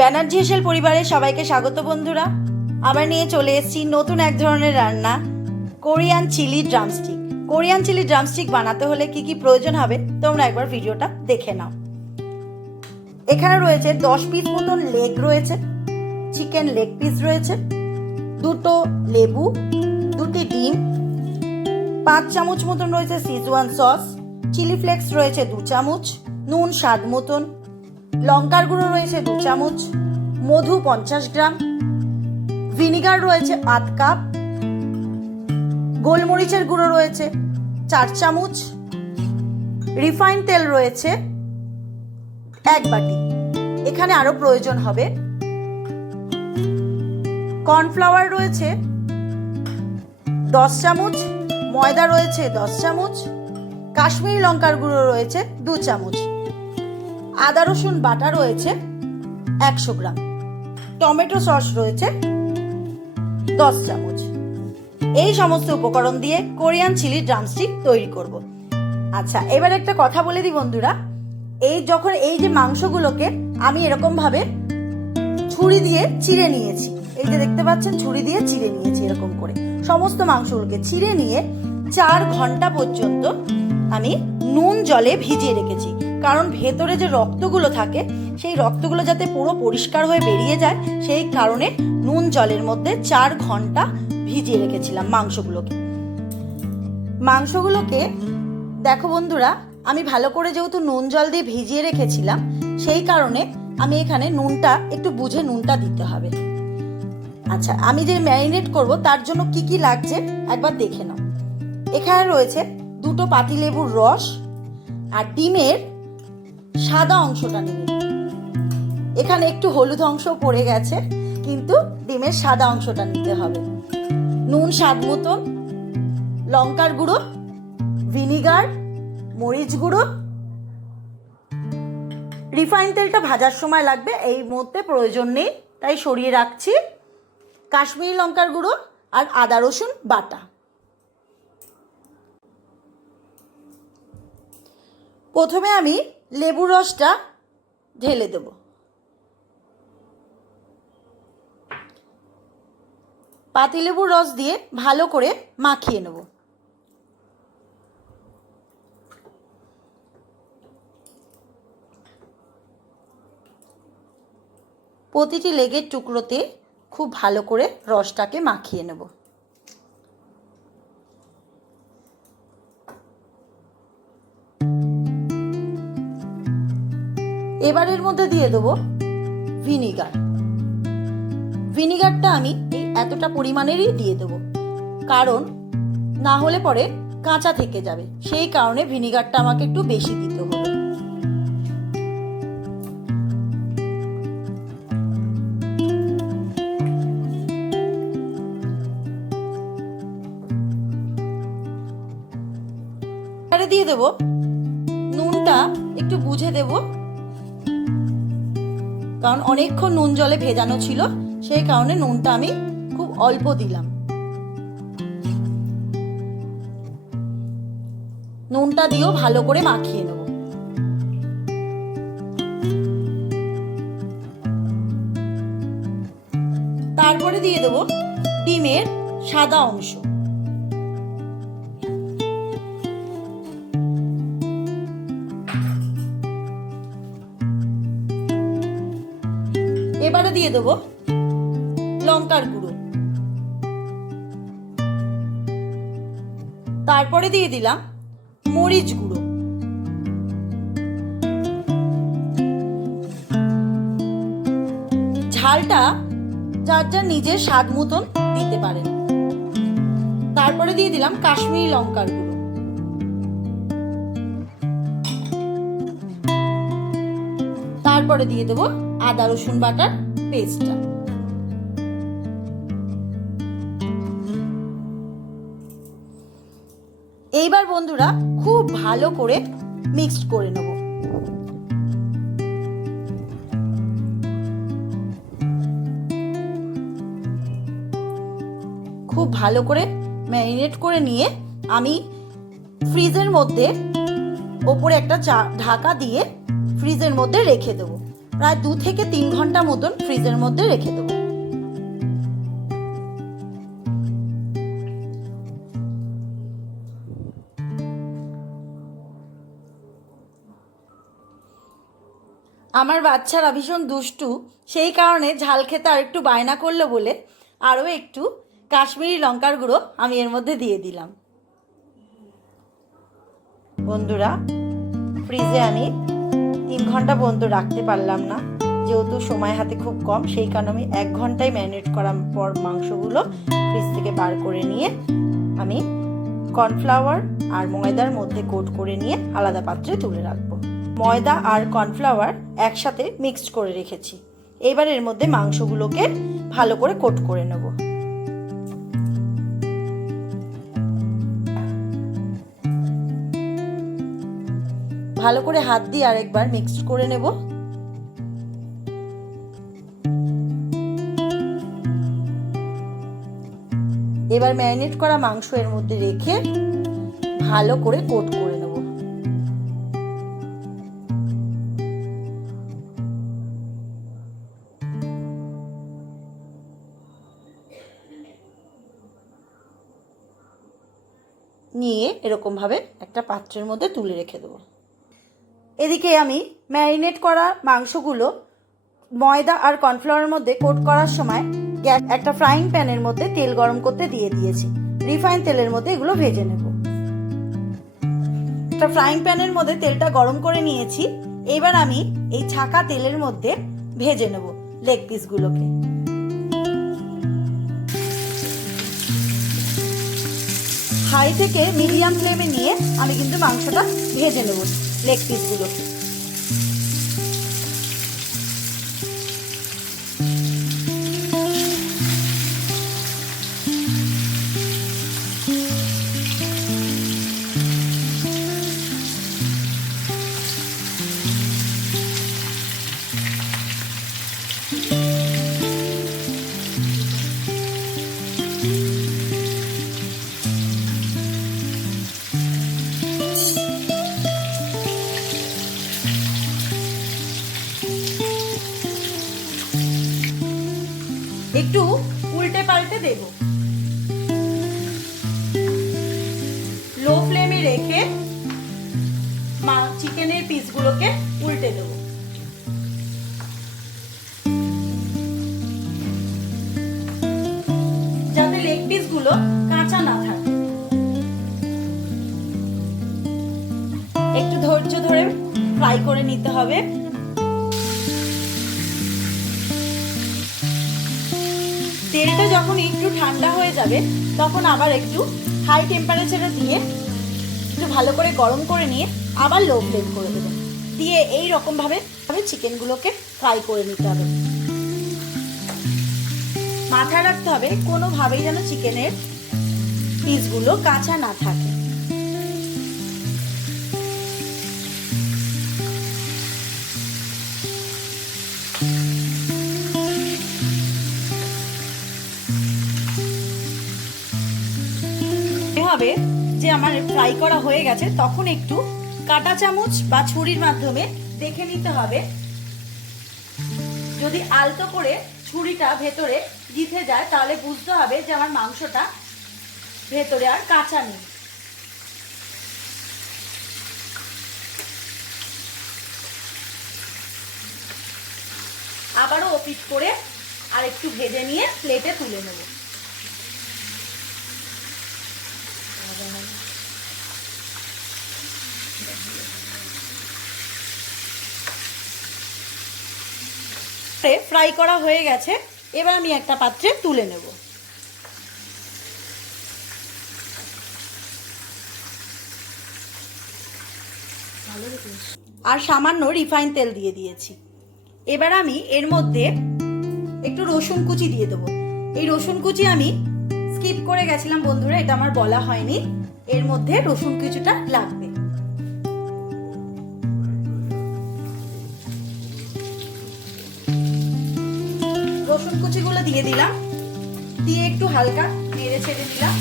ব্যানার্জি হেসেল পরিবারে সবাইকে স্বাগত বন্ধুরা। আবার নিয়ে চলে এসেছি নতুন এক ধরনের রান্না, Korean chili drumstick. Korean chili drumstick বানাতে হলে কি কি প্রয়োজন হবে তোমরা একবার ভিডিওটা দেখে নাও। এখানে রয়েছে 10 পিস মতন লেগ রয়েছে, চিকেন লেগ পিস রয়েছে, দুটো লেবু, দুটি ডিম, 5 চামচ মতন রয়েছে সিজওয়ান সস, চিলি ফ্লেক্স রয়েছে 2 চামচ, নুন স্বাদ মতন, লঙ্কার গুঁড়ো রয়েছে 2 চামচ, মধু 50 গ্রাম, ভিনিগার রয়েছে আধ কাপ, গোলমরিচের গুঁড়ো রয়েছে 4 চামচ, রিফাইন তেল রয়েছে 1 বাটি। এখানে আরো প্রয়োজন হবে কর্নফ্লাওয়ার রয়েছে 10 চামচ, ময়দা রয়েছে 10 চামচ, কাশ্মীরি লঙ্কার গুঁড়ো রয়েছে 2 চামচ, আদা রসুন বাটা রয়েছে 100 গ্রাম, টমেটো সস রয়েছে 10 চামচ। এই সমস্ত উপকরণ দিয়ে কোরিয়ান চিলি ড্রামস্টিক তৈরি করব। আচ্ছা, এবার একটা কথা বলে দিই বন্ধুরা, যখন এই যে মাংসগুলোকে আমি এরকম ভাবে ছুরি দিয়ে চিড়ে নিয়েছি, এই যে দেখতে পাচ্ছেন ছুরি দিয়ে চিড়ে নিয়েছি, এরকম করে সমস্ত মাংসগুলোকে চিড়ে নিয়ে 4 ঘন্টা পর্যন্ত আমি নুন জলে ভিজিয়ে রেখেছি। কারণ ভেতরে যে রক্তগুলো থাকে সেই রক্তগুলো যাতে পুরো পরিষ্কার হয়ে বেরিয়ে যায়, সেই কারণে নুন জলের মধ্যে 4 ঘন্টা ভিজিয়ে রেখেছিলাম মাংসগুলোকে। দেখো বন্ধুরা, আমি ভালো করে যেহেতু নুন জল দিয়ে ভিজিয়ে রেখেছিলাম, সেই কারণে আমি এখানে নুনটা একটু বুঝে নুনটা দিতে হবে। আচ্ছা, আমি যে ম্যারিনেট করব তার জন্য কি কি লাগছে একবার দেখে নাও। এখানে রয়েছে 2 পাতিলেবুর রস আর ডিমের সাদা অংশটা নেবে। এখানে একটু হলুদ অংশ পড়ে গেছে, কিন্তু ডিমের সাদা অংশটা নিতে হবে। নুন স্বাদ মতন, লঙ্কার গুঁড়ো, ভিনিগার, মরিচ গুঁড়ো, রিফাইন তেলটা ভাজার সময় লাগবে, এই মুহূর্তে প্রয়োজন নেই তাই সরিয়ে রাখছি, কাশ্মীরি লঙ্কার গুঁড়ো আর আদা রসুন বাটা। প্রথমে আমি লেবুর রসটা ঢেলে দেব। পাতিলেবুর রস দিয়ে ভালো করে মাখিয়ে নেব। প্রতিটি লেগের টুকরোতে খুব ভালো করে রসটাকে মাখিয়ে নেব। এবার এর মধ্যে দিয়ে দেবো ভিনিগারটা আমি এই এতটা পরিমাণেরই দিয়ে দেবো, কারণ না হলে পরে কাঁচা থেকে যাবে, সেই কারণে ভিনিগারটা আমাকে একটু বেশি দিতে হবে। এবারে দিয়ে দেবো নুনটা একটু বুঝে দেব, কারণ অনেকক্ষণ নুন জলে ভেজানো ছিল, সেই কারণে নুনটা আমি খুব অল্প দিলাম। নুনটা দিয়েও ভালো করে মাখিয়ে নেব। তারপরে দিয়ে দেব ডিমের সাদা অংশ। এবারে দিয়ে দেবো লঙ্কার গুঁড়ো। তারপরে দিয়ে দিলাম মরিচ গুঁড়ো। ঝালটা যার যার নিজের স্বাদ মতন দিতে পারেন। তারপরে দিয়ে দিলাম কাশ্মীরি লঙ্কার গুঁড়ো। তারপরে দিয়ে দেবো আদা রসুন বাটার পেস্টটা। এইবার বন্ধুরা খুব ভালো করে মিক্সড করে নেব। খুব ভালো করে ম্যারিনেট করে নিয়ে আমি ফ্রিজের মধ্যে ওপরে একটা ঢাকা দিয়ে ফ্রিজের মধ্যে রেখে দেবো। প্রায় 2 থেকে 3 ঘন্টা মতন ফ্রিজের মধ্যে রেখে দেবো। আমার বাচ্চারা ভীষণ দুষ্টু, সেই কারণে ঝাল খেতে আর একটু বায়না করলো বলে আরও একটু কাশ্মীরি লঙ্কার গুঁড়ো আমি এর মধ্যে দিয়ে দিলাম। বন্ধুরা, ফ্রিজে আমি 3 ঘন্টা পর্যন্ত রাখতে পারলাম না, যেহেতু সময় হাতে খুব কম, সেই কারণে আমি 1 ঘন্টায় ম্যারিনেট করার পর মাংসগুলো ফ্রিজ থেকে বার করে নিয়ে আমি কর্নফ্লাওয়ার আর ময়দার মধ্যে কোট করে নিয়ে আলাদা পাত্রে তুলে রাখবো। ময়দা আর কর্নফ্লাওয়ার একসাথে মিক্সড করে রেখেছি। এবার এর মধ্যে মাংসগুলোকে ভালো করে কোট করে নেব। ভালো করে হাত দিয়ে আরেকবার মিক্সড করে নেব। এবার ম্যারিনেট করা মাংস এর মধ্যে রেখে ভালো করে কোট করে নেব। নিয়ে এরকমভাবে একটা পাত্রের মধ্যে তুলে রেখে দেবো। এদিকে আমি ম্যারিনেট করা মাংসগুলো ময়দা আর কর্নফ্লাওয়ারের মধ্যে কোট করার সময় একটা ফ্রাইং প্যানের মধ্যে তেল গরম করতে দিয়ে দিয়েছি। রিফাইন তেলের মধ্যে এগুলো ভেজে নেব। একটা ফ্রাইং প্যানের মধ্যে তেলটা গরম করে নিয়েছি। এবার আমি এই ছাকা তেলের মধ্যে ভেজে নেব লেগ পিসগুলোকে। হাই থেকে মিডিয়াম ফ্লেমে নিয়ে আমি কিন্তু মাংসটা ভেজে নেব লেগ পিসগুলোকে। একটু উল্টে পাল্টে দেব। লো ফ্লেমে রেখে চিকেনের পিসগুলোকে উল্টে দেব। যাতে লেগ পিসগুলো কাঁচা না থাকে। একটু ধৈর্য ধরে ফ্রাই করে নিতে হবে। তেলটা যখন একটু ঠান্ডা হয়ে যাবে তখন আবার একটু হাই টেম্পারেচারে দিয়ে একটু ভালো করে গরম করে নিয়ে আবার লো ফ্লেম করে দেবেন। দিয়ে এই রকমভাবে চিকেনগুলোকে ফ্রাই করে নিতে হবে। মাথায় রাখতে হবে কোনোভাবেই যেন চিকেনের পিসগুলো কাঁচা না থাকে। হবে যে আমার ফ্রাই করা হয়ে গেছে, তখন একটু কাঁটা চামচ বা ছুরির মাধ্যমে দেখে নিতে হবে। যদি আলতো করে ছুরিটা ভেতরে দিতে যায় তাহলে বুঝতে হবে যে আমার মাংসটা ভেতরে আর কাঁচা নেই। আবারও ওপিট করে আর একটু ভেজে নিয়ে প্লেটে তুলে নেব। ফ্রাই করা হয়ে গেছে, এবার আমি একটা পাত্রে তুলে নেব। আর সামান্য রিফাইন তেল দিয়ে দিয়েছি। এবার আমি এর মধ্যে একটু রসুন কুচি দিয়ে দেবো। এই রসুন কুচি আমি স্কিপ করে গেছিলাম বন্ধুরা, এটা আমার বলা হয়নি। এর মধ্যে রসুন কুচিটা লাগবে। রসুন কুচিগুলো দিয়ে দিলাম, দিয়ে একটু হালকা নেড়ে ছেড়ে দিলাম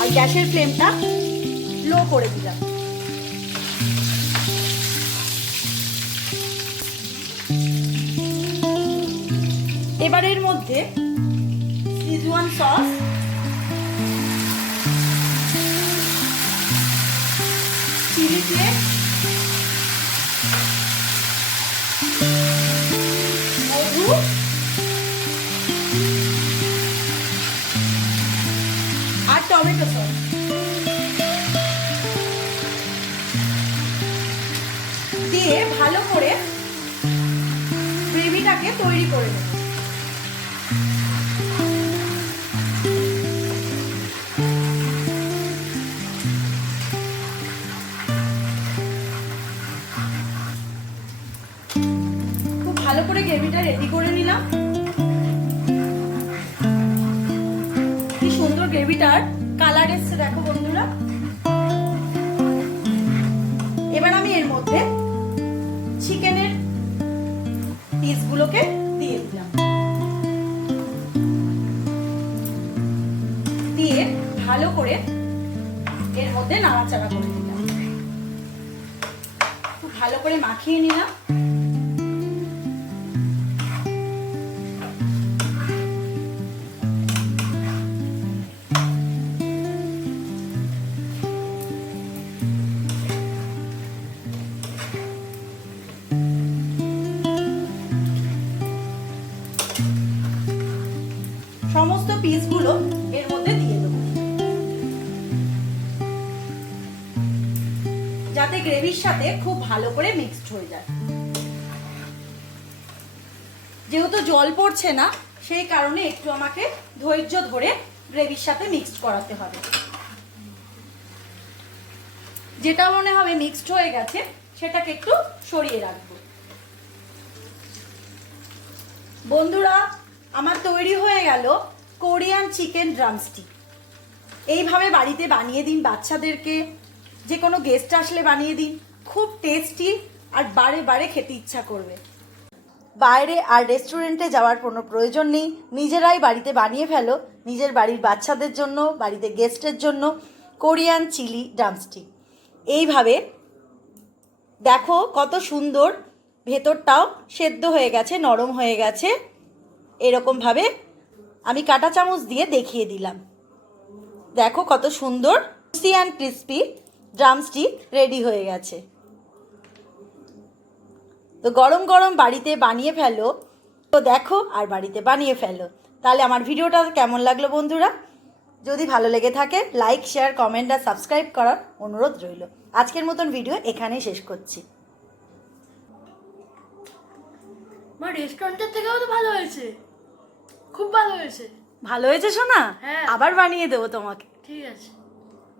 আর গ্যাসের ফ্লেমটা লো করে দিলাম। এবার এর মধ্যে সিজওয়ান সস, চিলি ফ্লেক্স, মধু, আর টমেটো সস দিয়ে ভালো করে গ্রেভিটাকে তৈরি করে নেব। খুব ভালো করে গ্রেভিটা রেডি করে নিলাম। কি সুন্দর গ্রেভিটার কালার এসছে দেখো বন্ধুরা। এবার আমি এর মধ্যে চিকেনের পিসগুলোকে দিয়ে দিলাম, দিয়ে ভালো করে এর মধ্যে নাড়াচাড়া করে দিলাম, খুব ভালো করে মাখিয়ে নিলাম। সমস্ত পিসগুলো এর মধ্যে দিয়ে দেবো, যাতে গ্রেভির সাথে খুব ভালো করে মিক্সড হয়ে যায়। যেহেতু জল পড়ছে না, সেই কারণে একটু আমাকে ধৈর্য ধরে গ্রেভির সাথে মিক্সড করাতে হবে। যেটা মনে হবে মিক্সড হয়ে গেছে সেটাকে একটু সরিয়ে রাখবো। বন্ধুরা, আমার তৈরি হয়ে গেল কোরিয়ান চিকেন ড্রামস্টিক। এইভাবে বাড়িতে বানিয়ে দিন বাচ্চাদেরকে, যে কোনো গেস্ট আসলে বানিয়ে দিন, খুব টেস্টি আর বারে বারে খেতে ইচ্ছা করবে। বাইরে আর রেস্টুরেন্টে যাওয়ার কোনো প্রয়োজন নেই, নিজেরাই বাড়িতে বানিয়ে ফেলো নিজের বাড়ির বাচ্চাদের জন্য, বাড়িতে গেস্টের জন্য কোরিয়ান চিলি ড্রামস্টিক। এইভাবে দেখো কত সুন্দর, ভেতরটাও সেদ্ধ হয়ে গেছে, নরম হয়ে গেছে। এরকমভাবে আমি কাঁটা চামচ দিয়ে দেখিয়ে দিলাম। দেখো কত সুন্দর juicy and crispy drumstick ready হয়ে গেছে। তো গরম গরম বাড়িতে বানিয়ে ফেলো, তো দেখো আর বাড়িতে বানিয়ে ফেলো। তাহলে আমার ভিডিওটা কেমন লাগলো বন্ধুরা? যদি ভালো লেগে থাকে লাইক, শেয়ার, কমেন্ট আর সাবস্ক্রাইব করার অনুরোধ রইল। আজকের মতন ভিডিও এখানেই শেষ করছি। মা, রেস্টুরেন্টের থেকেও তো ভালো হয়েছে, খুব ভালো হয়েছে। ভালো হয়েছে সোনা? হ্যাঁ। আবার বানিয়ে দেবো তোমাকে। ঠিক আছে।